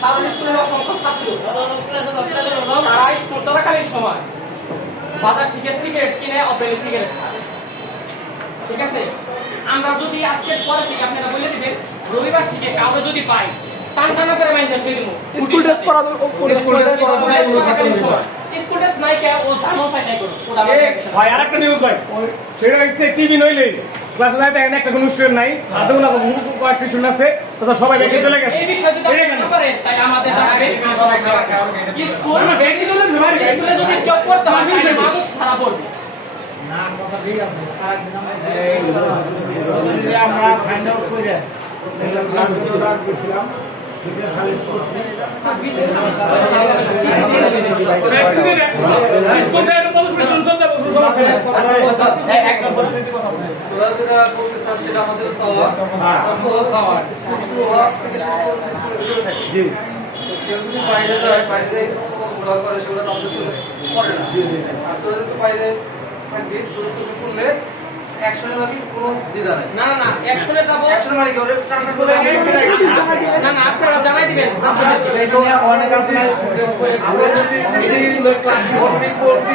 সারা স্কুলের অসংখ্য ছাত্র। তারা স্কুল চলাকালীন সময় বাজার থেকে সিগারেট কিনে অপেন সিগারেট ঠিক আছে? আমরা যদি আজকের পরে থেকে আপনারা বলে দিবেন রবিবার থেকে কাউকে যদি পাই টান টানা করে মাইন্ড স্কুল ড্রেস পরা স্কুল ড্রেস পরা তো চলাকালীন সময়। স্কুল ড্রেস নাই কে ও জানো করো আমার এ, ভাই আরেকটা নিউজ ভাই। সেটা হচ্ছে টিভি নইলে ক্লাসে যাইতে এখন একটা কোনো স্টুডেন্ট নাই। আদৌ না কয়েকটি স্টুডেন্ট আছে তো সবাই বেঁকে চলে গেছে। এই বিষয়ে যদি আপনি না পারেন তাই আমাদের জানাবেন স্কুল বেঁকে চলে ভাই স্কুলে যদি কেউ পড়তে হয় তাহলে মাদক ছাড়া পড়বে না কথা ঠিক আছে। আরেকদিন আমরা আমরা ফাইন্ড আউট করে রাত গেছিলাম। বিশেষ সালিশ করছি স্কুল থেকে পলিউশন চলতে তোরা যেটা করতে চান সেটা আমাদের চাওয়া তারপর চাওয়া স্কুল থেকে করে জি। কেউ যদি বাইরে যায় বাইরে ঘোরা করে সেগুলো আমাদের চলে পড়ে না। আর তোরা যদি বাইরে থাকবি তোর চোখে পড়লে অ্যাকশনে যাবি কোনো দ্বিধা নেই না না না একশনে অ্যাকশন মানে কি না না আপনারা জানাই দিবেন অনেক আছে না আমরা যদি ক্লাস করছি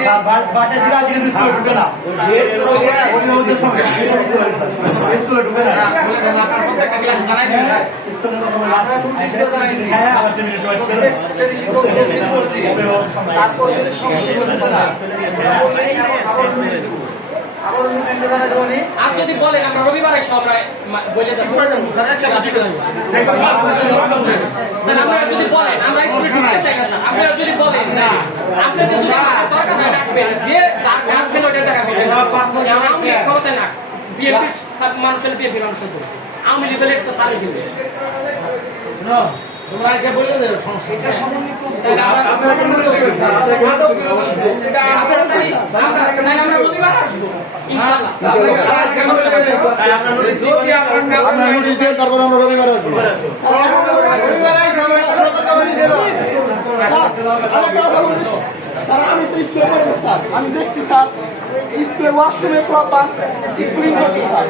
বাসা থেকে আজকে স্কুলে ঢুকে না স্কুলে ঢুকে না হ্যাঁ গভর্নমেন্ট করছি তারপর আর যদি বলেন আমরা রবিবারে আমরা বলে যাব। আপনারা যদি বলেন আমরা স্কুলে ঢুকতে চাই না আপনারা যদি বলেন আপনাদের যদি দরকার হয় ডাকবেন যে যার কাজ ছিল ওটা টাকা দিবেন। আমি ক্ষমতা না। বিএনপির মানুষের বিএনপির মানুষের করে আওয়ামী লীগের তো সারে দিবে। তোমরা বললে যে এটা সমন্বিত তারপর আমরা রবিবার আসব আমি তো স্কুলে পড়ি স্যার আমি দেখছি স্যার স্কুলে ওয়াশরুমে প্রপার স্কুলিং করবে স্যার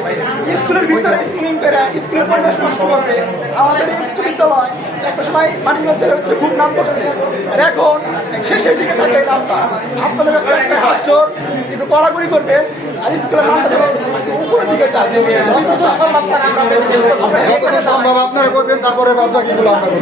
স্কুলের ভিতরে স্কুলিং করে স্কুলের পরিবেশ নষ্ট করবে আমাদের এই বিদ্যালয় একটা সময় মানিগঞ্জের ভিতরে খুব নাম করছে আর এখন শেষের দিকে থাকে এই আপনাদের কাছে একটা হাত জোর একটু কড়াকড়ি করবে আর স্কুলের নামটা যেন উপরের দিকে যায় সম্ভব আপনারা করবেন তারপরে আমরা করব করব